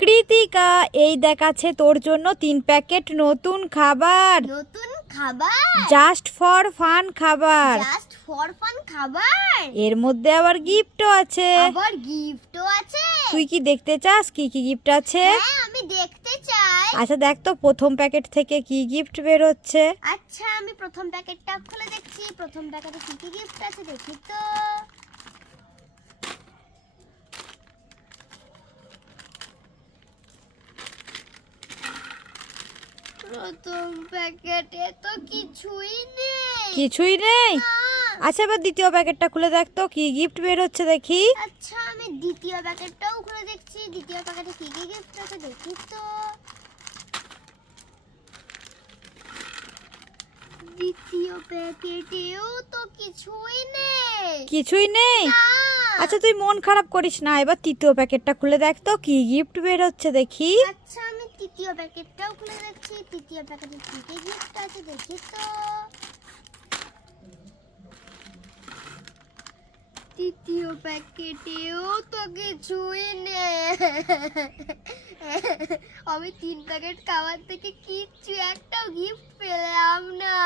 কৃতিকা, এই দেখাচ্ছে তোর জন্য 3 প্যাকেট নতুন খাবার। নতুন খাবার? জাস্ট ফর ফান খাবার। জাস্ট ফর ফান খাবার? এর মধ্যে আবার গিফটও আছে। আবার গিফটও আছে? তুই কি দেখতে চাস কি কি গিফট আছে? হ্যাঁ, আমি দেখতে চাই। আচ্ছা দেখ তো প্রথম প্যাকেট থেকে কি গিফট বের হচ্ছে। আচ্ছা, আমি প্রথম প্যাকেটটা খুলে দেখছি। প্রথম প্যাকেটে কি কি গিফট আছে দেখি তো। প্রথম প্যাকেটে তো কিছুই নেই। কিছুই নেই? না। আচ্ছা এবার দ্বিতীয় প্যাকেটটা খুলে দেখ তো কি গিফট বের হচ্ছে দেখি। আচ্ছা, আমি দ্বিতীয় প্যাকেটটাও খুলে দেখছি। দ্বিতীয় প্যাকেটে কি কি গিফট আছে দেখি তো। দ্বিতীয় প্যাকেটেও তো কিছুই নেই। কিছুই নেই? না। আচ্ছা তুই মন খারাপ করিস না, এবার তৃতীয় প্যাকেটটা খুলে দেখ তো কি গিফট বের হচ্ছে দেখি। আচ্ছা, আমি তৃতীয় প্যাকেটটাও খুলে দেখছি। তৃতীয় প্যাকেটে কি কি গিফট আছে দেখি তো। তৃতীয় প্যাকেটেও তো কিছুই নেই। আমি 3 প্যাকেট খাবার থেকে কিচ্ছু একটাও গিফট পেলাম না।